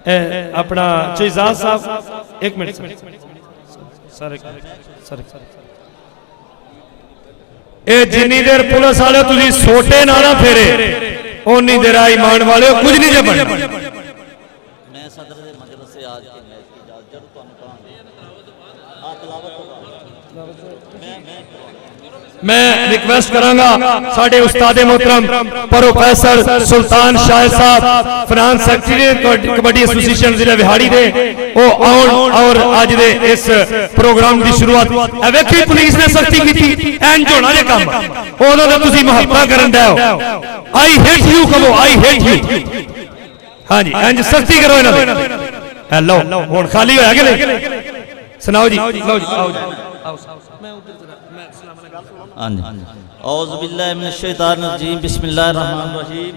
अपना चेजाज साहब एक मिनट सर जिन्नी देर पुलिस वाले तुम सोटे ना ना फेरे उन्नी देर ईमान वाले कुछ नहीं जे बनना। मैं रिक्वेस्ट करांगा साडे उस्ताद मोहतरम प्रोफेसर सुल्तान शाहिद साहब फाइनेंस सेक्रेटरी कबड्डी एसोसिएशन जिला बिहाड़ी दे ओ आउण और अज दे इस प्रोग्राम की शुरुआत वेखी पुलिस ने सख्ती की एंज होना जे काम ओदों दा तुसीं महत्ता करन दे हो। आई हेट यू कहो आई हेट यू। हां जी एंज सख्ती करो इन्हां दे। हेलो हुण खाली होया कि नहीं सुनाओ जी लो जी आओ जी आओ मैं उधर जरा मैं सलाम अलैकुम औज़ु बिल्लाहि मिनश शैतानिर रजीम बिस्मिल्लाहिर रहमानिर रहीम।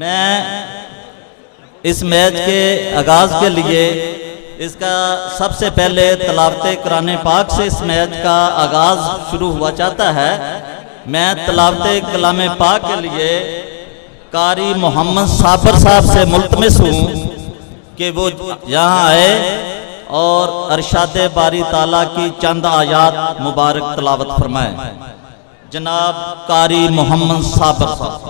मैं इस मैच के आगाज़ के लिए इसका सबसे पहले तलावत कुरान पाक से इस मैच का आगाज़ शुरू हुआ चाहता है। मैं तलावत कलाम पाक के लिए कारी मोहम्मद साबर साहब से मुल्तमिस हूँ कि वो यहाँ आए और अरशाद बारी ताला की चंद आयात मुबारक तलावत फरमाए। जनाब कारी मोहम्मद साबर साहब।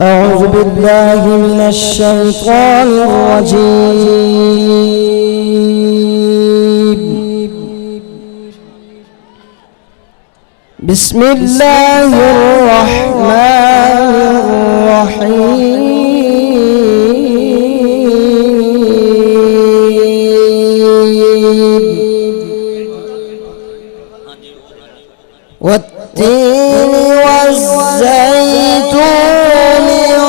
أعوذ بالله من الشيطان الرجيم بسم الله الرحمن الرحيم والتين والزيتون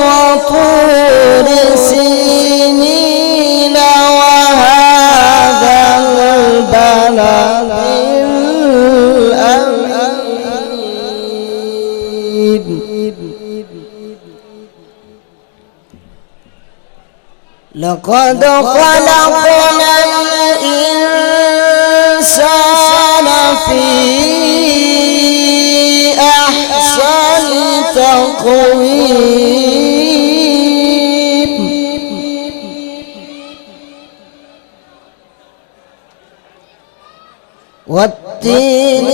وطور سينين وهذا البلد الأمين لقد خلقنا الإنسان في أحسن تقويم والتين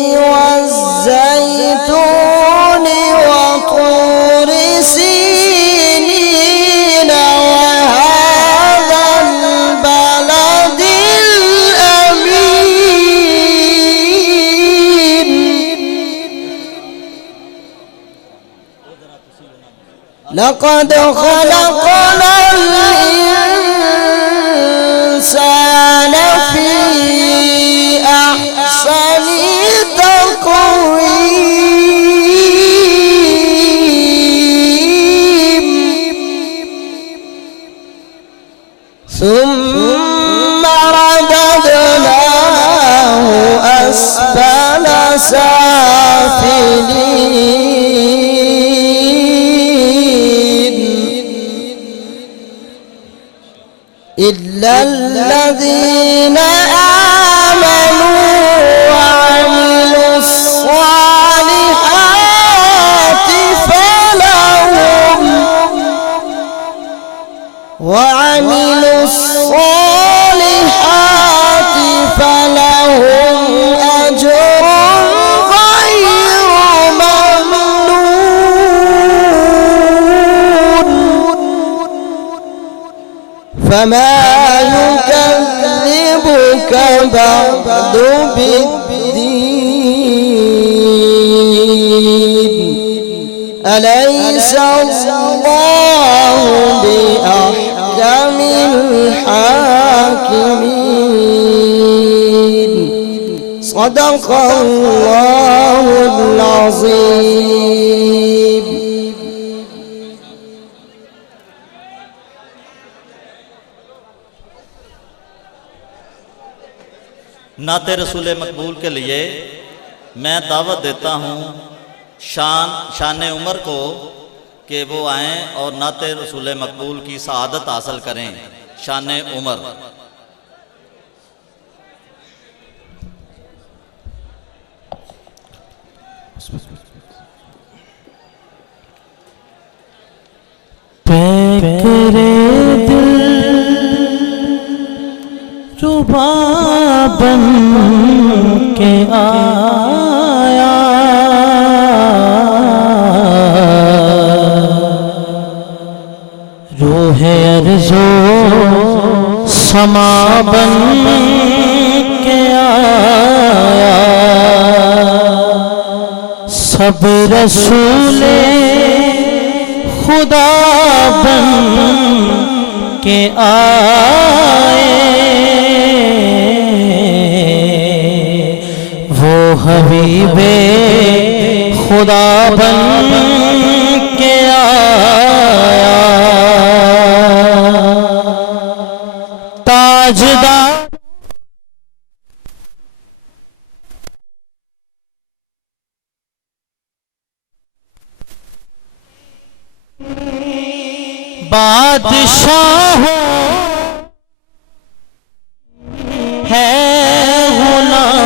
والزيتون وطور سينين وهذا البلد الأمين لقد خلقنا الإنسان في أحسن تقويم ثم رددناه أسفل سافلين إلا الذين آمنوا وعملوا الصالحات فلهم أجر غير ممنون فما يكذبك بعد بالدين أليس الله بأحكم الحاكمين صدق الله العظيم नाते रसूल मकबूल के लिए मैं दावत देता हूँ शान उमर को कि वो आएँ और नाते रसूल मकबूल की सआदत हासिल करें। शान उमर। करे दिल रुबा बन के आया, रूहे अर्ज़ो समा बन के आया, सब रसूले खुदा बन के आए, वो हबीबे खुदा बन के आया, ताजदार बादशाहों है गुलामी,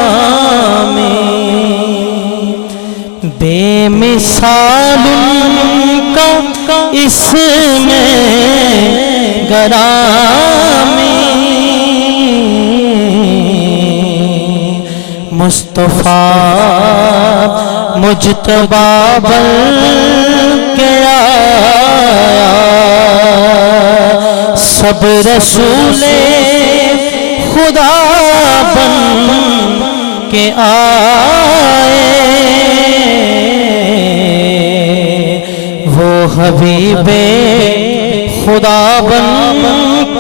बेमिसाल उनका इसमें गरामी, मुस्तफा मुजतबा बन के आया, सब रसूले खुदा बन के आए, वो हबीबे खुदा बन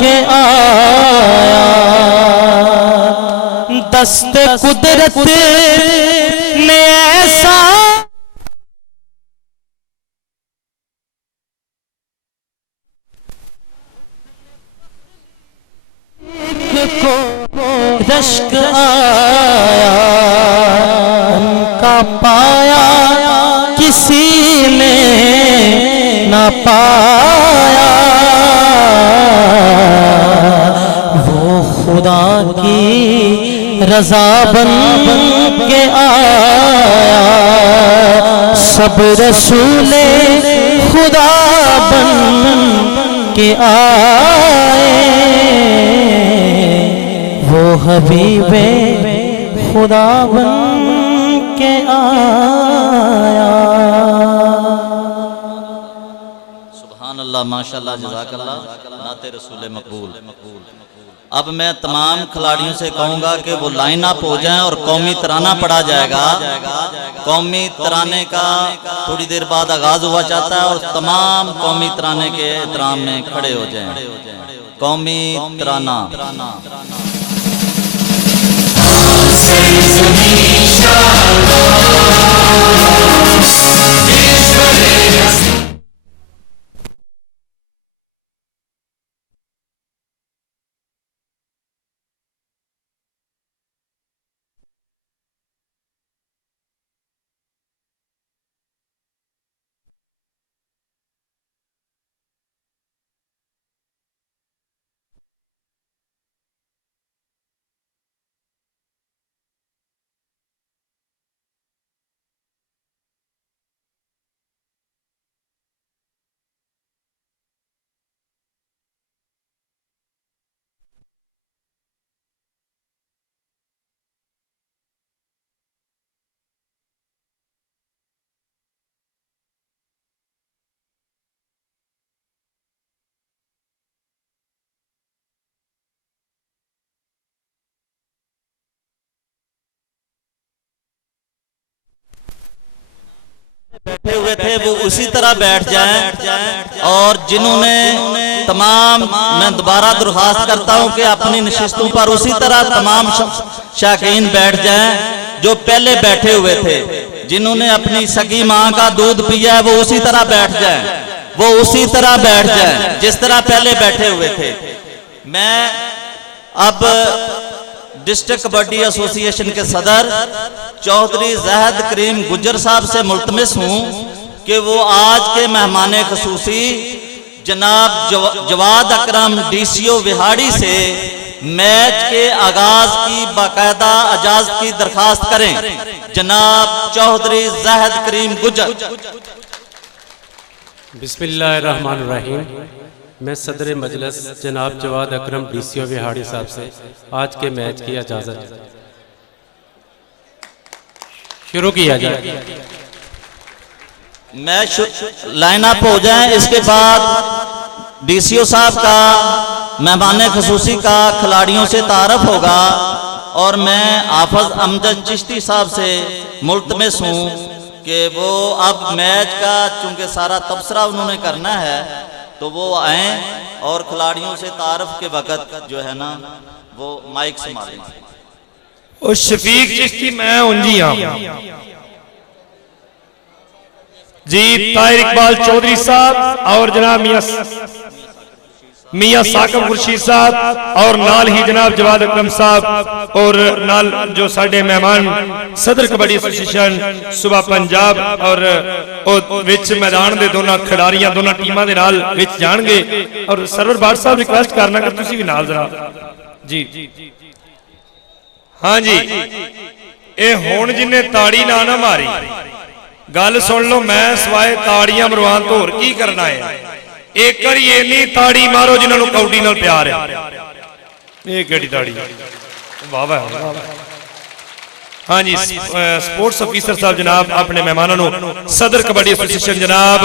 के आया, दस्ते कुदरत ने ऐसा को रश्क आया, उनका पाया किसी ने न पाया, वो खुदा की रजा बन के आया, सब रसूले खुदा बन के आए, वो हबीबे खुदा बन के आया। सुभान अल्लाह, माशाअल्लाह, जज़ाकल्लाह, नाते रसूल मकबूल। अब मैं तमाम खिलाड़ियों से कहूंगा कि वो लाइन अप हो जाएं और कौमी तराना पढ़ा जाएगा। कौमी तराने का थोड़ी देर बाद आगाज हुआ चाहता है और तमाम कौमी तराने के एहतराम में खड़े हो जाएं। कौमी तराना। बैठे हुए थे वो उसी तरह बैठ जाएं, और जिन्होंने तमाम, मैं दोबारा दरख्वास्त करता हूं कि अपनी नशिस्तों पर उसी तरह तमाम शाकीन बैठ जाएं जो पहले बैठे हुए थे। जिन्होंने अपनी सगी माँ का दूध पिया है वो उसी तरह बैठ जाएं, वो उसी तरह बैठ जाएं जिस तरह पहले बैठे हुए थे। मैं अब डिस्ट्रिक्ट कबड्डी एसोसिएशन के सदर चौधरी जहद करीम गुज्जर साहब से मुल्तमिस हूं कि वो आज के मेहमान खसूसी जनाब जवाद अकरम DCO विहाड़ी से मैच के आगाज की बाकायदा इजाजत की दरखास्त करें। जनाब चौधरी जाहिद करीम गुजर। बिस्मिल्लाहिर्रहमानिर्रहीम। मैं सदर मजलिस जनाब जवाद अकरम DCO विहाड़ी साहब से आज के मैच की इजाज़त शुरू किया जाए। मैच लाइन अप हो जाए, इसके बाद DCO साहब का मेहमान खसूसी का खिलाड़ियों से तारफ होगा और मैं हाफिज अमजद चिश्ती साहब से मुल्तमस हूँ कि वो अब मैच का चूंकि सारा तबसरा उन्होंने करना है तो वो आए और खिलाड़ियों से तारफ के वक्त जो है ना वो माइक संभालें। और शफीक चिश्ती मैं उंजी हाँ जी, ताहिर इकबाल चौधरी साहब और जनाब मियां साकिब खुर्शीद साहब और नाल ही जनाब जवाद अकरम साहब और नाल जो साडे मेहमान सदर कबड्डी एसोसीएशन सूबा पंजाब और विच मैदान दे दोनों खिडारियां दोनों टीमां दे नाल विच जाणगे। और सरवर बाट साहब रिक्वेस्ट करना कि तुसी भी नाल जरा जी। हाँ जी, ए हुण जिन्ने ताड़ी ना मारी गल सुन लो, मैं सवाए ताड़ियां मरवान तो होर की करना है। एक बारी इन्नी ताड़ी मारो जिन्होंने कौडी नाल प्यार है। एक गड़ी ताड़ी वाह वाह। हाँ जी, स्पोर्ट्स ऑफिसर साहब जनाब अपने मेहमानों सदर कबड्डी एसोसीएशन जनाब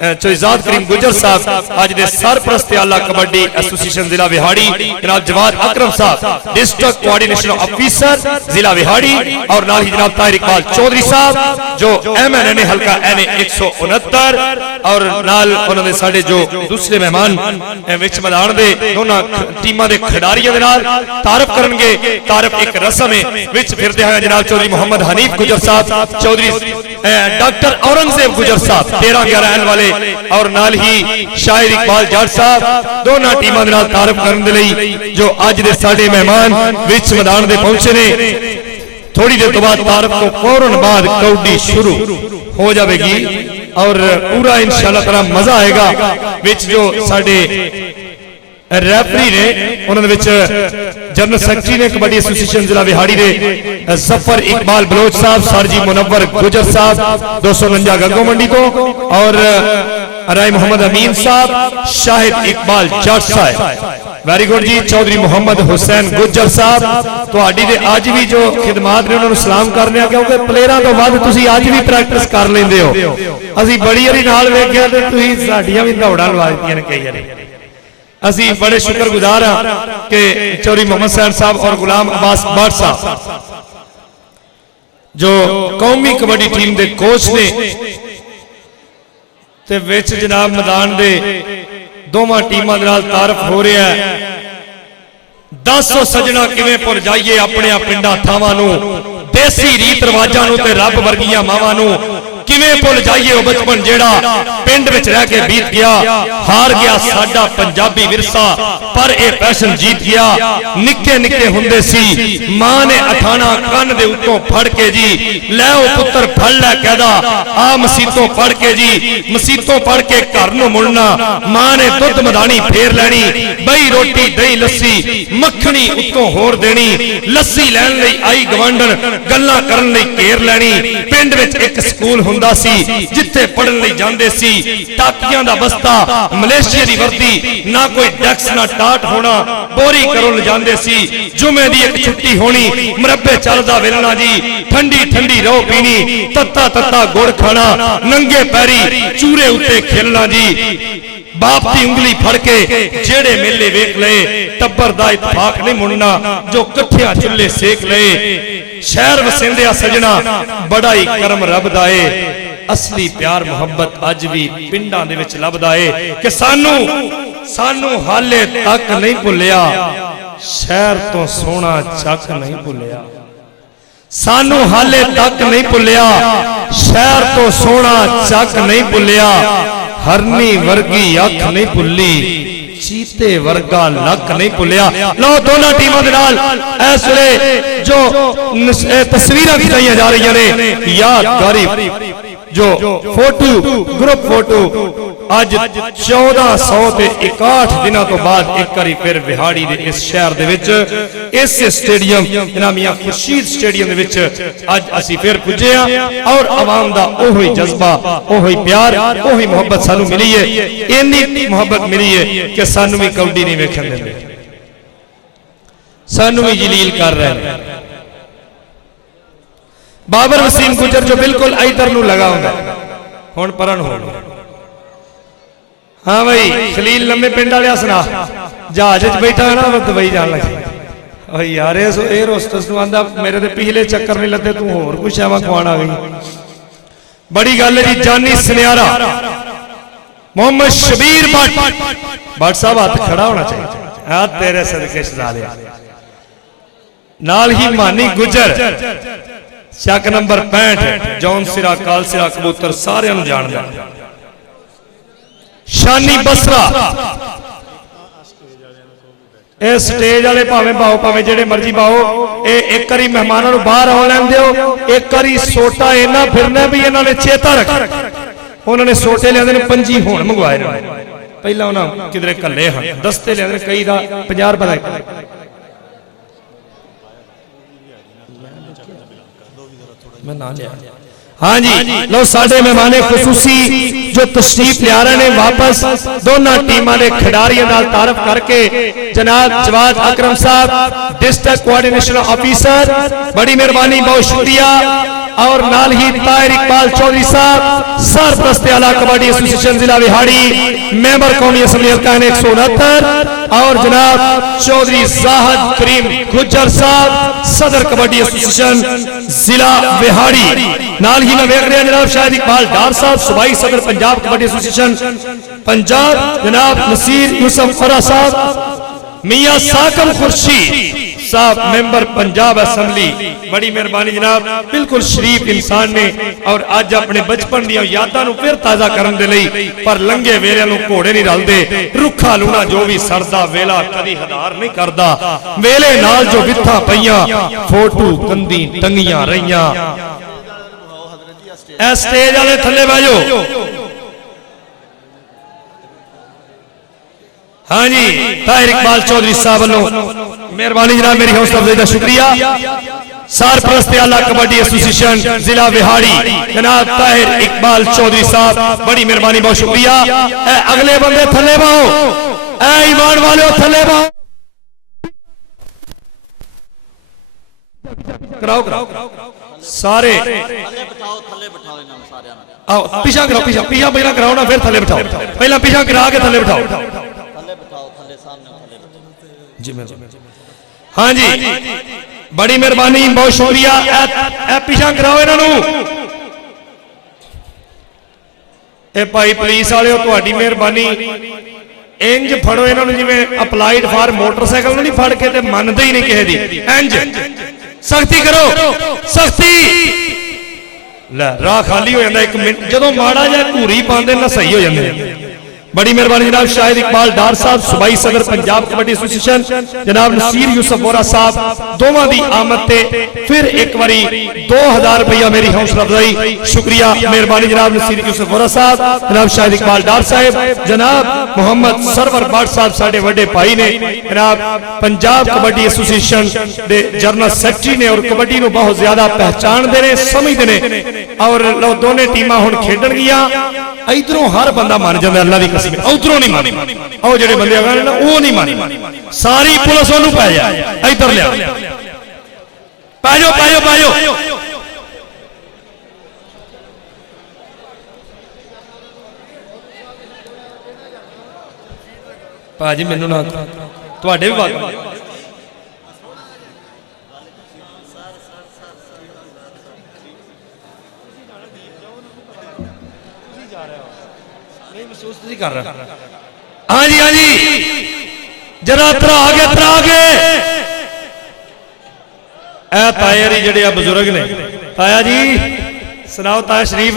चौधरी करीम गुजर साहब, अज दे सरप्रस्त आला कबड्डी एसोसीएशन जिला विहाड़ी जनाब जवाद अकरम साहब, डिस्ट्रिक्ट कोऑर्डिनेशन ऑफिसर जिला विहाड़ी और नाल ही जनाब ताहिर इकबाल चौधरी साहब जो MNNA हल्का NA 169 और नाल उन्होंने साडे जो दूसरे मेहमान विच मैदान दे दोनों टीमां दे खिडारियां दे नाल तारफ करनगे। तारफ एक रस्म है विच फिरदे हैं जनाब चौधरी मोहम्मद हनीफ गुजर साहब, चौधरी डॉक्टर औरंगजेब गुजर साहब 13-11 वाले और नाल ही शाहिद इकबाल जट साहब, दोनों टीमां दे नाल तारफ करन दे लई जो अज दे साडे मेहमान विच मैदान दे पहुंचे ने। थोड़ी देर तो बाद तारफ को फौरन बाद कौडी शुरू हो जाएगी और पूरा इंशाअल्लाह ताला मजा आएगा। विच जो साडे रेफरी ने उन्होंने जनरल सेक्रेटरी ने कबड्डी एसोसीएशन जिला विहाड़ी ने जफर इकबाल बलोच साहब, सरजी मुनव्वर गुजर साहब 249 गंगो मंडी तो और राय मोहम्मद अमीन साहब, शाहिद इकबाल जट साहब, वेरी गुड जी। चौधरी मोहम्मद हुसैन गुजर साहब तो अज भी जो खिदमात ने उन्होंने सलाम करने क्योंकि प्लेयरों तो बाद तुसी अज भी प्रैक्टिस कर लेंदे हो। असीं बड़ी वारी नाल वेखिया ते तुसीं साडीआं भी दौड़ां लवा दित्तियां ने कई वारी। असी बड़े शुक्रगुजार हाँ कि चौधरी मोहम्मद सैन साहब और गुलाम अब्बास भट्ट साहब जो कौमी कबड्डी टीम के कोच ने ते विच जनाब मैदान दे दोवां टीमां दे नाल तारफ हो रहा है। 10 सजना किवें भुल जाइए अपने पिंडां थावां नूं, देसी रीत रिवाजां नूं ते रब वर्गियां मावां नूं किवें भुल जाइए वो बचपन जेड़ा पिंड विच रह के बीत गया। हार गया साडा पंजाबी विरसा पर यह पैशन जीत गया। निक्के निक्के हुंदे सी मां ने अठाना कन दे उत्तों फड़ के जी लै ओ पुत्र फड़ लै कहदा आ मसीतों पढ़ के जी मसीतों पढ़ के घर नूं मुड़ना। मां ने दुध मदानी फेर लैनी, बई रोटी दही लस्सी मक्खनी उत्तों होर देनी। लस्सी लैन लई आई गवांढण गल्लां करन लई घेर लैनी। पिंड विच एक स्कूल हुंदा सी जिथे पढ़न लई जांदे सी। टाकियां दा बस्ता मलेशिया दी वर्दी ना कोई टैक्स ना टाट होना, बोरी करों ले जांदे सी। जुमे दी एक छुट्टी होनी, मुरब्बे चलदा वेलना जी, ठंडी ठंडी रो पीनी, तत्ता तत्ता गुड़ खाना, नंगे पैरी चूरे उत्ते खेलना जी। बाप की उंगली फड़ के जेड़े मेले वेख ले टब्बर दा इतफाक नहीं मुड़ना, जो कट्ठिया चुल्ले सेक ले। शहर वसेंदिया सजना बड़ा ही करम रब दा ए, असली प्यार मुहब्बत अज भी पिंडां दे विच लभदा ए कि सानू हाले तक नहीं भुलिया। शहर तो सोना चक नहीं भुलिया, सानू हाले तक नहीं भुलिया। शहर तो सोना चक नहीं भुलिया। हरनी वर्गी अख नहीं भुली, चीते वर्गा लक नहीं भुलिया। लो दोनों टीमों के नाल इस वेले जो तस्वीरां खिचाई जा रही ने यादगारी जो फोटो ग्रुप फोटो अज 1461 दिनों तो बाद एक बार फिर विहाड़ी दे इस शहर दे विच इस स्टेडियम मियां खुर्शीद स्टेडियम दे विच अज असी फिर पुजे और आवाम दा ओही जज्बा ओही प्यार ओही मोहब्बत सानू मिली है। इन्नी मोहब्बत मिली है कि सानू भी कबड्डी नहीं वेखण दिंदे, सानू भी जलील कर रहे हैं। बाबर वसीम गुजर जो बिल्कुल इधर नूं लगा हुंदा हुण परन हो गया। हाँ भाई खलील लम्बे पिंड वाले सुना जहाज च बैठा है ना वो दुबई जान लगा यार एयर होस्टस नूं आंदा मेरे ते पिछले चक्कर नहीं लगे तू होर कुछ आवा खुआण आ गई। बड़ी गल है जी जानी सुनियारा मोहम्मद शबीर भट्ट साहब हाथ खड़ा होना चाहिए। आ तेरे सदके शहजादे नाल ही मानी गुजर शक नंबर 65 जौन सिरा काल सिरा कबूतर सारे जानदा। शानी बसरा ए स्टेज वाले भावे बाओ भावे जेड़े मर्जी बाओ एक बारी मेहमानों को बाहर आने लैन दिओ। एक बारी सोटा इन्ना फिरना भी इन्होंने चेता रख उन्होंने सोटे लिया पंजी होण मंगवाए पहला उन्होंने किधरे कले हाँ दस्ते लिया कई का 50 रुपए मैं ना लिया। हाँ जी लो साडे मेहमाने खुसूसी जो तशरीफ लिया रहे हैं वापस दोनों टीमां दे खिडारियों नाल तारफ करके जनाब जवाद अकरम साहब डिस्ट्रिक्ट कोऑर्डिनेशन ऑफिसर बड़ी मेहरबानी बहुत शुक्रिया। और नाल ही ताहिर इकबाल चौधरी साहब सरपरस्त आला कबड्डी एसोसिएशन जिला विहाड़ी मेंबर कौमी असम्बली अरकान 169 और जनाब चौधरी जाहद करीम गुज्जर साहब सदर कबड्डी एसोसिएशन जिला विहाड़ी। नाल ही मैं वेख रहा जनाब शाहिद इकबाल डार साहब सूबाई सदर पंजाब कबड्डी एसोसिएशन पंजाब जनाब नसीर यूसुफ फरा साहब मियां साकम खुर्शीद साहब मेंबर पंजाब असेंबली बड़ी मेहरबानी जनाब बिल्कुल शरीफ इंसान ने और आज अपने बचपन दी यादां नूं फिर ताज़ा करन दे लई पर लंघे वेले नूं घोड़े नहीं रलदे रुखा लूणा जो भी सरदा वेला कदी हदार नहीं करदा वेले नाल जो विथा पईयां फोटो कंदी टंगियां रहियां। ए स्टेज वाले थल्ले बाजो। हाँ जी ताहिर इकबाल चौधरी साहब वालों मेहरबानी जनाब मेरी हौसला अफजाई का शुक्रिया। सरपरस्त आला कबड्डी एसोसिएशन जिला विहाड़ी जनाब ताहिर इकबाल चौधरी साहब बड़ी मेहरबानी बहुत शुक्रिया। अगले बंदे थले बाओ ए ईमान वाले थले बाओ कराओ कराओ सारे आओ पीछा कराओ पीछा पीछा पहला कराओ ना फिर थले बिठाओ पहला पीछा करा के थले बिठाओ। जी हाँ जी बड़ी मेहरबानी बहुत शुक्रिया। पीछा कराओ इन्हों भाई पुलिस वाले तुहाडी मेहरबानी इंज फड़ो इन्होंने जिवें अप्लाइड फॉर मोटरसाइकिल नहीं फड़ के ते मनदे ही नहीं किसी दी इंज सख्ती करो सख्ती लै राह खाली हो जाता एक मिनट जो माड़ा जा घूरी पाते ना सही हो जाते। बड़ी मेहरबानी जनाब शाहिद इकबाल डार साहब सूबाई सदर पंजाब कबड्डी एसोसिएशन जनाब नसीर यूसुफ वोरा साहब दोवां दी आमद ते फिर एक बारी 2000 रुपया मेरी हौसला अफजाई शुक्रिया मेहरबानी जनाब नसीर यूसुफ वोरा साहब जनाब शाहिद इकबाल डार साहब जनाब मोहम्मद सरवर भट्ट साहब साडे वड्डे भाई ने जनाब पंजाब कबड्डी एसोसिएशन दे जनरल सैकटरी ने और कबड्डी नूं बहुत ज्यादा पहचानदे ने समझदे ने और लो दोने टीमां हुण खेडण गियां। इधरों हर बंदा मान जाता अल्लाह की कसम उधरों नहीं मानी और जेडे बंदे आगे ना वो नहीं मानी सारी पुलिस ओनू पै जाए इधर लिया पाजो पाजो पाजो भाजी मैनू ना तुहाडे भी बात कर रहा। हाँ जी जरा तरा आगे ए ताया जी जेडे बुजुर्ग ने ताया जी सुनाओ ताया शरीफ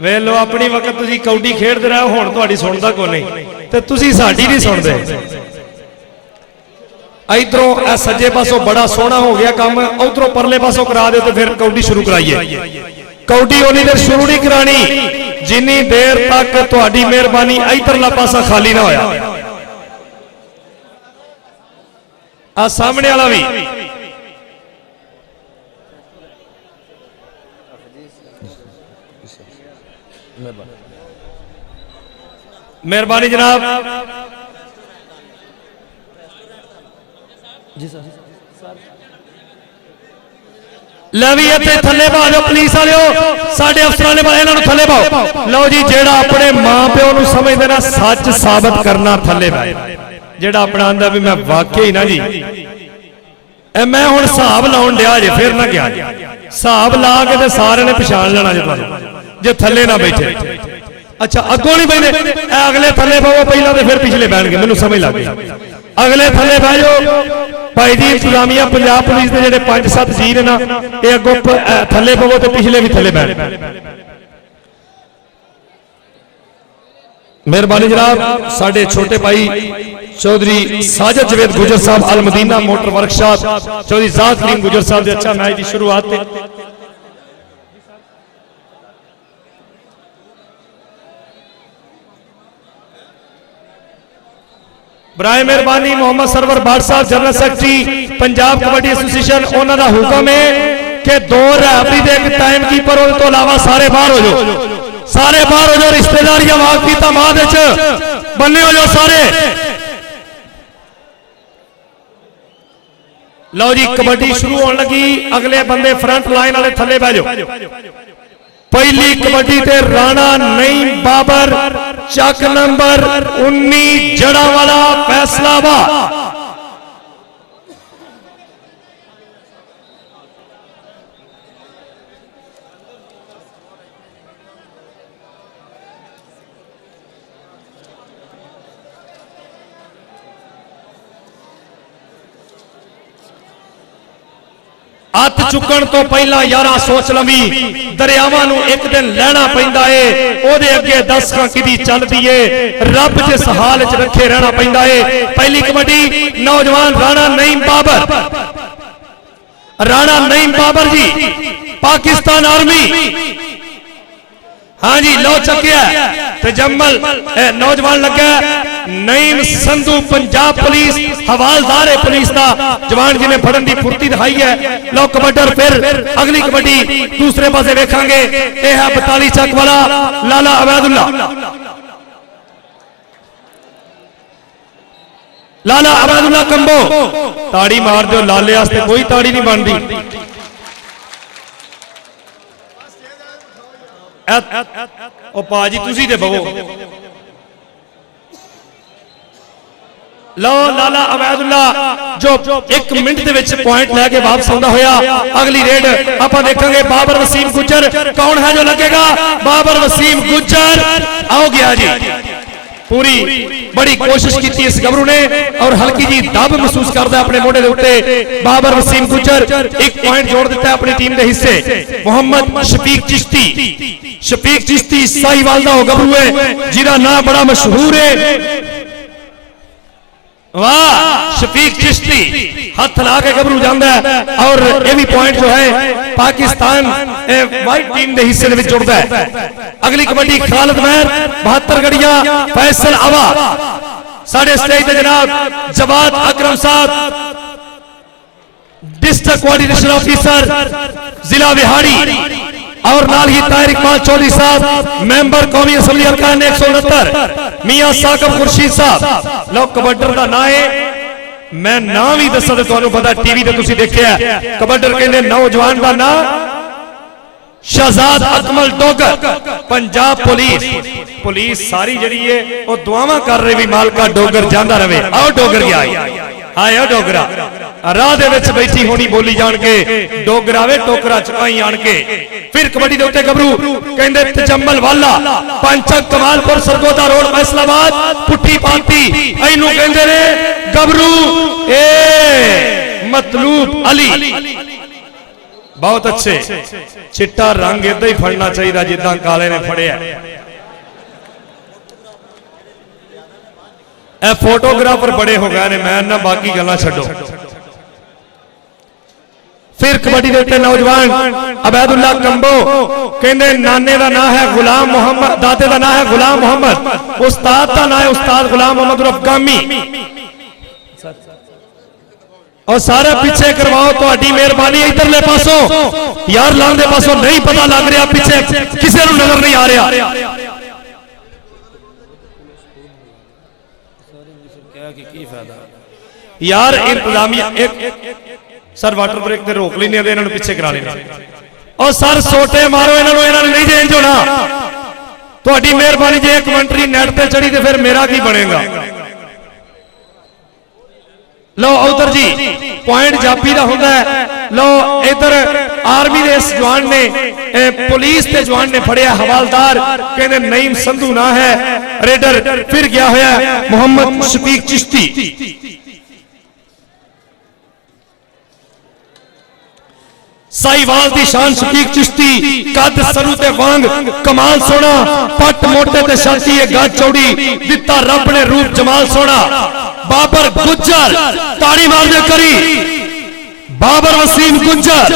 वे लो अपनी वक्त तुसी कौडी खेडदे रहे हो हुण तुहाडी सुणदा कोई नहीं ते तुसी साडी नहीं सुणदे। इधरों सज्जे पासों बड़ा सोहना हो गया काम उधरों परले पासों करा दो तो फिर कौडी शुरू कराइए कौडी उन्नी देर शुरू नहीं करानी जिन्नी देर तक तुहाडी मेहरबानी इधरला पासा खाली ना होया। आ सामने वाला भी मेहरबानी जनाब। लवी इत्थे थल्ले पा जाओ पुलिस वाले साडे अफसरां ने इन्हां नूं थल्ले पाओ। लो जी जेड़ा अपने मां प्यो नूं समझदे ना सच साबित करना थल्ले पा। जेड़ा अपना आंदा भी मैं वाकई ना जी मैं हुण हिसाब लाउण दिया जे फिर ना गया हिसाब ला के ते सारे ने पछाण लेना जे तुहानूं जे थल्ले ना बैठे। अच्छा अगों नहीं बैठे अगले थल्ले पाओ पहला तो फिर पिछले बैठणगे मैनूं समझ लग गई। अगले थल्ले बह जाओ भाई जी इंतजामिया पंजाब पुलिस के जेडे 5-7 जी ने ना ये अगों थल्ले पवो तो पिछले भी थल्ले बैठ। मेहरबानी जनाब साडे छोटे भाई चौधरी साजिद जवेद गुजर साहब अल मदीना मोटर वर्कशॉप चौधरी जात करीम गुजर साहब के अच्छा मैच की शुरुआत थे। बराए मेहरबानी मोहम्मद सरवर बाट साहब general secretary Punjab kabaddi association उन्हों का हुक्म है कि 2 रेफरी दे एक टाइम कीपर होने तो अलावा सारे बाहर हो जाओ। सारे बाहर हो जाओ रिश्तेदारियां वाक की तमाद बन्ने हो जाओ सारे। लो जी कबड्डी शुरू होने लगी अगले बंदे फ्रंट लाइन वाले थले बह जाओ। पहली कबड्डी ते राणा नईम बाबर चक नंबर 19 जड़ावाला फैसलाबाद। हथ चुकन तो पहला यारा सोच लवी दरियावां नूं एक दिन लैना पैंदा है ओदे अगे 10 किदी चलदी है रब जिस हाल च रखे रहना पैंदा है। पहली कबड्डी नौजवान राणा नईम बाबर जी पाकिस्तान आर्मी हाँ जी लो चकिया तजम्मल नौजवान लगा नईम संधू पंजाब पुलिस हवालदार है पुलिस का जवान जिन्हें फड़न की फुर्ती दिखाई है। लो कबड्डर फिर अगली कबड्डी दूसरे पासे देखांगे यह है 42 चक वाला लाला अवैदुल्ला। लाला अवैदुल्ला कंबो ताड़ी मार दो लाले वास्ते कोई ताड़ी नहीं बनती। ओ पाजी तुसी दे बवो। लो लाला अवैदुल्ला जो 1 मिनट दे विच पॉइंट लैके वापस आउंदा होया। अगली रेड आपां देखांगे बाबर वसीम गुज्जर कौन है जो लगेगा। बाबर वसीम गुज्जर आओ गया जी पूरी बड़ी कोशिश की इस गबरू ने और हल्की जी दब महसूस करता अपने मोढे दे उत्ते। बाबर वसीम गुज्जर 1 पॉइंट जोड़ दिता है अपनी टीम के हिस्से। मोहम्मद शफीक चिश्ती साहिवाल दा हो गबरू है जिहदा नाम बड़ा मशहूर है। वाह शफीक चिश्ती हाथ ला के गबरू जाता है और ये भी पॉइंट जो है पाकिस्तान वाइट टीम के हिस्से में जुड़ता है। अगली कबड्डी खालिद महर 72 गड़िया फैसल आवा साढ़े स्टेज पे जनाब जवाद अकरम साहब डिस्ट्रिक्ट कोऑर्डिनेशन ऑफिसर जिला बिहाड़ी और नाल ही ताहिर इकबाल चौधरी साहब मेंबर कौमी असम्बली अरकान 169 मियां साकब खुर्शीद साहब। लो कबड्डर का ना है मैं ना भी दसा तो तुहानू पता टीवी ते तुसी देखिया कबड्डर कहंदे नौजवान का ना शहजाद अकमल डोगर पंजाब पुलिस सारी जड़ी है वो दुआवां कर रही भी मालका डोगर जांदा रहे। आओ डोगर गया हाय आओ डोगरा राह दे विच बैठी होनी बोली जान के डोगरावे टोकरा चुकाई आन के। फिर कबड्डी दे उत्ते गबरू कहंदे तजम्मल वाला पंचक कमालपुर सरगोदा रोड फैसलाबाद पुट्ठी पाती इनू कहंदे ने गबरू ए मतलूब अली। बहुत अच्छे चिट्टा रंग इदा ही फड़ना चाहिए जिदा काले ने फड़िया। ए फोटोग्राफर बड़े हो गए ने मैं ना बाकी गल्लां छड्डो। फिर कबड्डी के उत्ते नौजवान अबैदुल्ला कंबो कहते नाने का नाम है गुलाम मोहम्मद, दादे का नाम है गुलाम मोहम्मद, उस्ताद का नाम है उस्ताद गुलाम मोहम्मद उर्फ गामी। और सारे पीछे करवाओ तो मेहरबानी। इधरले पासों यार लांदे पासों नहीं पता लग रहा, पीछे किसी को नजर नहीं आ रहा। यार इंतजामिया एक सर वाटर ब्रेक ते रोक लेने इन्होंने पीछे करा लेना। और सर सोटे मारो इन्होंने नहीं चेंज होना। थोड़ी मेहरबानी जे कमेंटरी नेट पे चढ़ी तो फिर मेरा की बनेगा। लो उधर जी पॉइंट जापी का होंगे। लो इधर आर्मी के इस जवान ने पुलिस के जवान ने फड़िया हवालदार कहते नईम संधू ना है। रेडर फिर गया होया मोहम्मद शफीक चिश्ती। साईवाल दी शान शफीक चिश्ती कद सरू ते वांग कमाल सोना, पट मोटे ते छाती है गज चौड़ी, दिता रब ने रूप जमाल सोना। बाबर गुज्जर ताड़ी मार दे करी, बाबर वसीम गुज्जर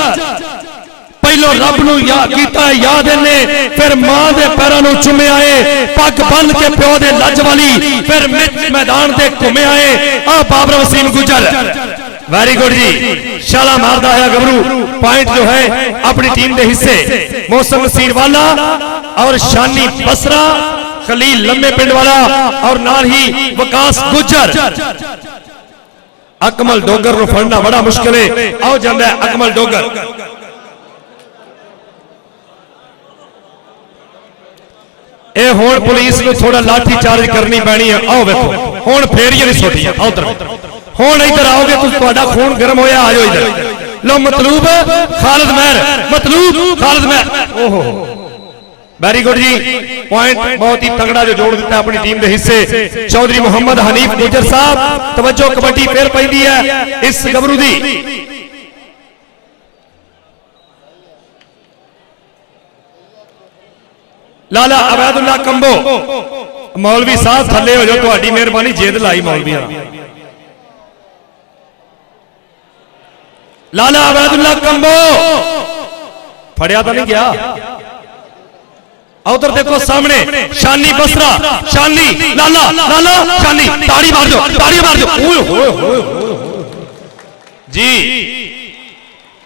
पहलो रब नू कीता याद इन्ने, फिर मां दे पैरां नू चुमे आए, पग बन के प्यो दे लज वाली, फिर मैदान दे घुमे आए। आ बाबर वसीम गुज्जर वेरी गुड जी, शाला मारदा है गबरू। पॉइंट जो है अपनी टीम के हिस्से मौसम नसीर वाला और शानी बसरा, खलील लम्बे पिंड वाला और नाल ही वकास गुज्जर। अकमल डोगर नूं फड़ना बड़ा मुश्किल है। आओ जांदा है अकमल डोगर। ए हुण पुलिस नूं थोड़ा लाठी चार्ज करनी पैनी है। आओ वेखो हुण फेरियां नहीं सुटियां। आओ उधर हुण इधर आओगे तुहाडा खून गर्म होया। आ जाओ इधर। लो मतलूब खालिद महर, मतलूब खालिद महर। ओहो वेरी गुड जी, पॉइंट बहुत ही तगड़ा जो जोड़ दिता अपनी टीम के हिस्से। चौधरी मोहम्मद हनीफ गुजर साहब तवज्जो कबड्डी फिर पैंदी है इस गबरू दी। लाला अबैदुल्ला कंबो मौलवी साहब थले हो जाओ, तुहाडी मेहरबानी जेद लाई मौलवी। लाला अबैदुल्ला कंबो फड़िया तो नहीं गया। उधर देखो सामने शानी बसरा, शानी लाला लाला शानी ताड़ी मार दो, ताड़ी मार दो जी।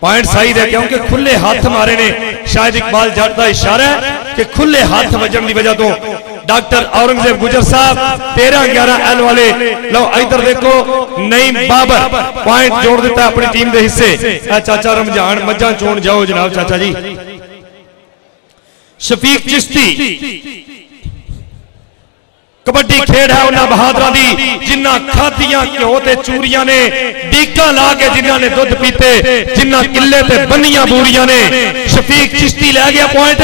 पॉइंट सही है क्योंकि खुले हाथ मारे ने। शायद इकबाल जट का इशारा है कि खुले हाथ वजन की वजह तो डॉक्टर औरंगजेब गुजर साहब 13-11 एल वाले। लो इधर देखो नईम बाबर पॉइंट जोड़ दिता अपनी टीम के हिस्से। चाचा रमजान मज्जा चोण जाओ जनाब चाचा जी। शफीक चिश्ती कबड्डी खेड है उन्होंने बहादुर दी जिन्ना खादियां घ्यो ते चूरियां ने, डीका ला के जिन्हों ने दुध पीते, जिन्ना किले ते बनिया बूरियां ने। शफीक चिश्ती लै गया पॉइंट।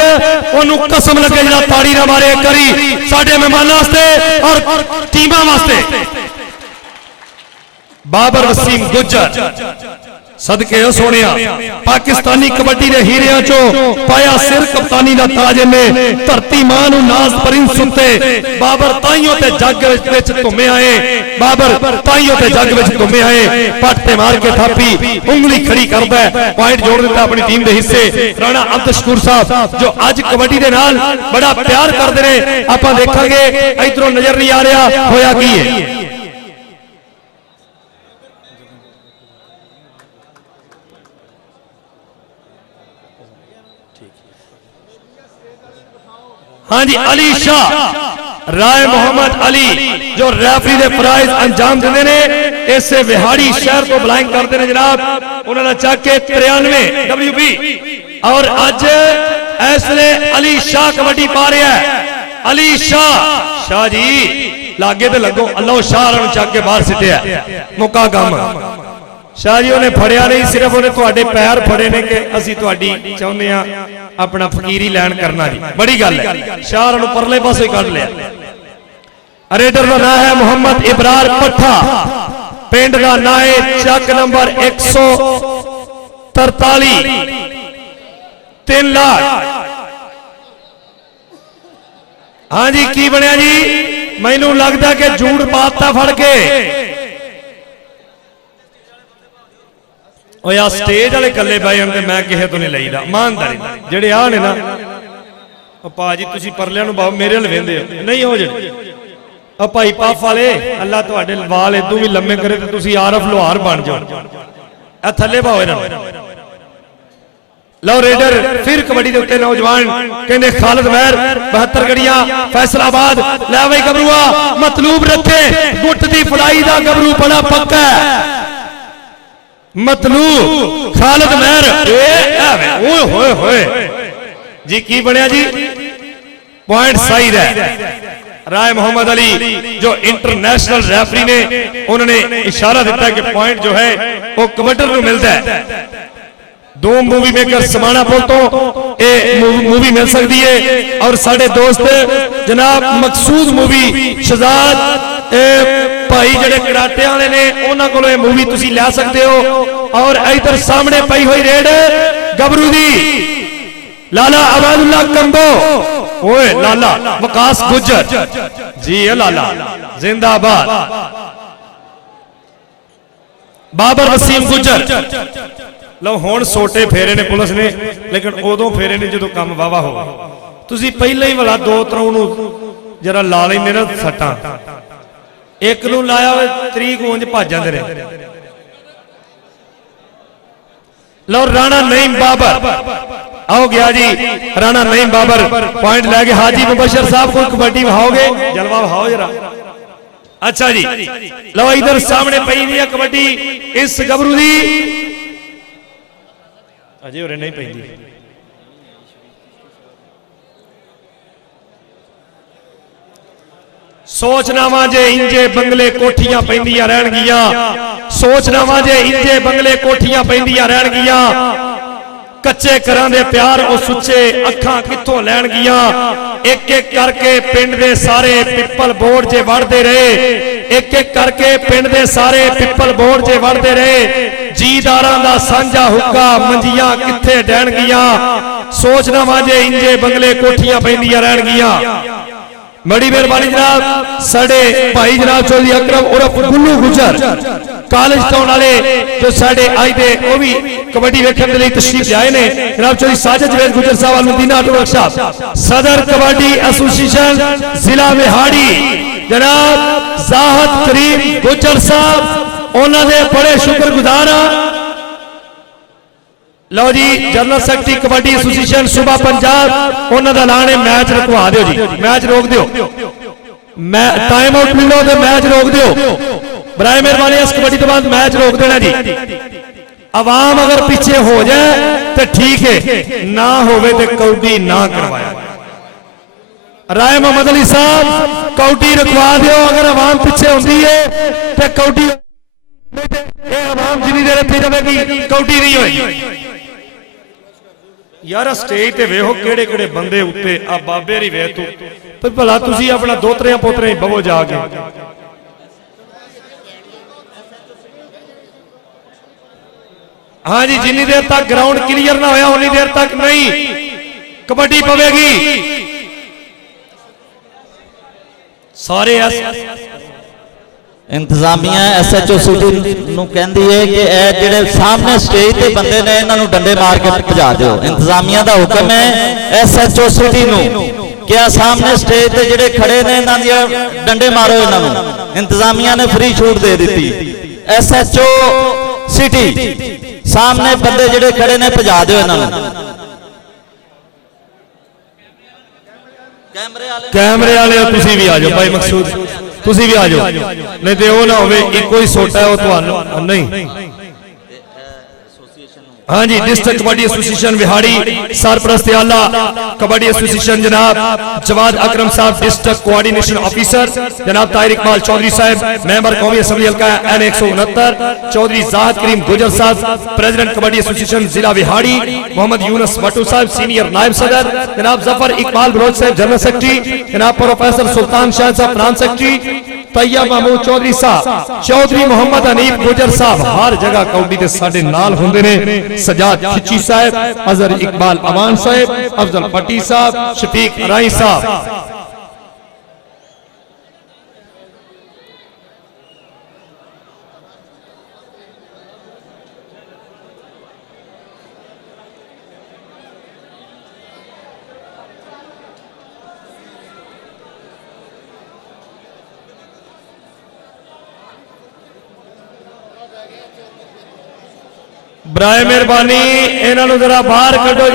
ओनू कसम लगे जिन्ना ताड़ी ना मारे करी साडे मेहमानां वास्ते और टीमां वास्ते। बाबर वसीम गुज्जर सदके हो सोनिया पाकिस्तानी कबड्डी के हीरिया चो पाया सिर कप्तानी का ताज ने। धरती मां नू नाज परिंद सुते बाबर ताइयों ते जग विच घुमे आए, बाबर ताइयों ते जग विच घुमे आए। पट ते मार के थापी उंगली खड़ी करदा है। पॉइंट जोड़ दिता अपनी टीम के हिस्से। राणा अब्द शकूर साहब जो अज कबड्डी के नाल बड़ा प्यार करते हैं। आपां देखांगे इधरों नजर नहीं आ रहा होया की है। हाँ जी अली शाह राय मोहम्मद अली जो रेफरी दे फराइज अंजाम देते हैं। इसे विहाड़ी शहर को बिलोंग करते हैं जनाब। उन्होंने चक के 93 WB और अज इसलिए अली शाह कबड्डी पा रहा है। अली शाह जी लागे तो लगो अल्लाह शाह चक के बाहर सिटिया मुका काम। शाह जी उन्हें फड़िया नहीं, सिर्फ उन्हें तुहाडे पैर फड़े ने कि असीं तुहाडी चाहुंदे आ अपना फकीरी लैन करना जी। बड़ी गल है। शाह नूं परले पासे कढ लिया। रेडर का नाम है मोहम्मद इबरार पट्ठा, पिंड का नाम है चक नंबर 143 3 लाख। हाँ जी की बनया जी? मैनू लगता कि झूठ पाता फड़ के ਓਏ ਆ ਸਟੇਜ ਵਾਲੇ ਕੱਲੇ ਬਹਿ ਜਾਂਦੇ, ਮੈਂ ਕਿਸੇ ਤੋਂ ਨਹੀਂ ਲਈਦਾ ਇਮਾਨਦਾਰੀ ਨਾਲ। ਜਿਹੜੇ ਆ ਨੇ ਨਾ ਉਹ ਭਾਜੀ ਤੁਸੀਂ ਪਰਲਿਆਂ ਨੂੰ ਬਾਬ ਮੇਰੇ ਵੱਲ ਵੇਂਦੇ ਹੋ ਨਹੀਂ ਹੋ ਜਿਹੜੇ ਆ ਭਾਈ ਪਾਫ ਵਾਲੇ, ਅੱਲਾ ਤੁਹਾਡੇ ਵਾਲ ਇਦੋਂ ਵੀ ਲੰਮੇ ਕਰੇ ਤੇ ਤੁਸੀਂ ਆਰਫ ਲੋਹਾਰ ਬਣ ਜਾਓ। ਆ ਥੱਲੇ ਭਾਓ ਇਹਨਾਂ ਨੂੰ। ਲਓ ਰੇਡਰ ਫਿਰ ਕਬੱਡੀ ਦੇ ਉੱਤੇ ਨੌਜਵਾਨ ਕਹਿੰਦੇ ਖਾਲਦ ਮਹਿਰ 72 ਗੜੀਆਂ ਫੈਸਲਾਬਾਦ। ਲੈ ਬਈ ਗੱਭਰੂਆ ਮਤਲੂਬ ਰੱਖੇ, ਗੁੱਟ ਦੀ ਫੜਾਈ ਦਾ ਗੱਭਰੂ ਬੜਾ ਪੱਕਾ ਹੈ। ਮਤਲੂਬ ਖਾਲਦ ਮਹਿਰ ਓਏ ਹੋਏ ਹੋਏ ਜੀ ਕੀ ਬਣਿਆ ਜੀ? पॉइंट सही है। राय मोहम्मद अली जो इंटरनेशनल रेफरी ने उन्होंने इशारा दिता कि पॉइंट जो है वो कबड्डर को मिलता है। दो मूवी मेकर समाना पुल तो ये मूवी मिल सकती है। और साडे दोस्त जनाब मकसूद मूवी शहजाद भाई जेडे कराटे वाले ने उन्हां कोलों ये मूवी तुसी लै सकते हो। और इधर सामने पई हुई रेड गबरू दी लाला अबादुल्ला कंबो, ओए लाला वकास गुज्जर जी है लाला जिंदाबाद। बाबर वसीम गुज्जर। लो हुण सोटे फेरे ने पुलिस ने, लेकिन उदों फेरे ने जो काम वावा हो। तुसी पहले ही वाला दो तरह नूं जरा ला लैंदे ना सट्टां, एक नूं लाया होवे तरीक उंज भज जांदे ने। लो राणा नईम बाबर आओ गया जी, राणा नईम बाबर पॉइंट लैके हाजी मुबशर साहब को कबड्डी बहाओगे, जलवा बहाओ जरा। अच्छा जी लो इधर सामने पई हुई है कबड्डी इस गबरू दी, अजे उरे नहीं पैंदी। सोचना वा जे इंजे बंगले कोठियां पैंदियां रहणगियां, सोचना वा जे इंजे बंगले कोठियां पैंदियां रहणगियां। कच्चे घरां दे प्यार ओ सुच्चे अखां कित्थों लैणगियां। एक एक करके पिंड दे सारे पिपल बोर्ड जे वड़दे रहे, एक एक करके पिंड दे सारे पिपल बोर्ड जे वड़दे रहे। जीदारां दा सांझा हुक्का मंजियां कित्थे डैणगियां। सोचना वा जे इंजे बंगले कोठियां पैंदियां रहणगियां। बड़ी मेहरबानी जनाब साडे भाई जनाब चौधरी अकरम उर्फ गुल्लू गुजर कॉलेज टाउन वाले जो साडे आई दे वो भी कबड्डी वेखण दे लई तशरीफ आए ने। जनाब चौधरी साजिद जवेद गुजर साहब अल मदीना ऑटो वर्कशॉप सदर कबड्डी एसोसिएशन जिला विहाड़ी जनाब जाहद करीम गुजर साहब उन्हां दे बड़े शुक्रगुजार हां। लो जी जनरल सेक्रेटरी कबड्डी एसोसिएशन सूबा पंजाब उन्हां दा ऐलान है मैच रखवा दिओ जी, मैच रोक दिओ, टाइम आउट मिलो तो मैच रोक दिओ बराए मेहरबानी। इस कबड्डी के बाद मैच रोक देना जी। आवाम अगर पीछे हो जाए तो ठीक है, ना होवे तो कबड्डी ना करवाया। राय मोहम्मद अली साहब कबड्डी रखवा दिओ, अगर आवाम पीछे होती है तो कबड्डी आवाम जिनी देर इत्थे जावेगी कबड्डी नहीं होएगी। यार स्टेज ते वेखो केड़े केड़े बंदे उत्ते आ बाबे री वे तू भला तुसी अपना दोतरे पोतरे बवो जाके। हाँ जी जिन्नी देर तक ग्राउंड क्लियर ना होया उन्नी देर तक नहीं कबड्डी पवेगी। सारे इंतजामिया SHO सिटी नूं कहंदी है कि जिहड़े सामने स्टेज ते बंदे ने इन्हां नूं डंडे मार के भजा दिओ। इंतजामिया दा हुक्म है SHO सिटी नूं कि सामने स्टेज ते जिहड़े खड़े ने इन्हां दी डंडे मारो इन्हां नूं। इंतजामिया ने फ्री छूट दे दी। SHO सिटी सामने बंदे जिहड़े खड़े ने भजा दिओ इन्हां नूं। कैमरे वाले तुसी भी आ जाओ भाई मकसूद, तुसी भी आ जाओ, नहीं तो वो ना होवे इको ही सोटा है वो तो नहीं। हाँ जी डिस्ट्रिक्ट कबड्डी एसोसिएशन विहाड़ी सरपरस्त आला कबड्डी एसोसिएशन जनाब जवाद अकरम साहब, डिस्ट्रिक्ट कोऑर्डिनेशन ऑफिसर जनाब ताहिर इकबाल चौधरी साहब, मेंबर कौमी असेंबली हल्का N 169 चौधरी जाहद करीम गुजर साहब, प्रेसिडेंट कबड्डी एसोसिएशन जिला विहाड़ी मोहम्मद यूनुस भट्टू साहब, सीनियर नायब सदर जनाब जफर इकबाल बलोच साहब, जनरल सेक्रेटरी जनाब प्रोफेसर सुल्तान शाह साहब, प्रांत सेक्रेटरी तैयब महमूद चौधरी साहब, चौधरी मोहम्मद अनीफ गुजर साहब हर जगह कबड्डी दे साडे नाल हुंदे ने। सजाद खिची साहब, अजहर इकबाल अमान साहब, अफजल पट्टी साहब, शफीक राई साहब। ਬਰਾਏ ਮਿਹਰਬਾਨੀ ਇਹਨਾਂ ਨੂੰ ਜ਼ਰਾ ਬਾਹਰ ਕੱਢੋ।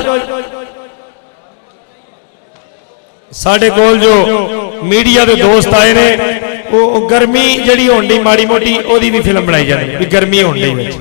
ਸਾਡੇ ਕੋਲ ਜੋ ਮੀਡੀਆ ਦੇ ਦੋਸਤ ਆਏ ਨੇ ਉਹ ਗਰਮੀ ਜਿਹੜੀ ਹੋਣ ਦੀ ਮਾੜੀ ਮੋਟੀ ਉਹਦੀ ਵੀ ਫਿਲਮ ਬਣਾਈ ਜਾਂਦੀ ਵੀ ਗਰਮੀ ਹੋਣ ਦੀ ਵਿੱਚ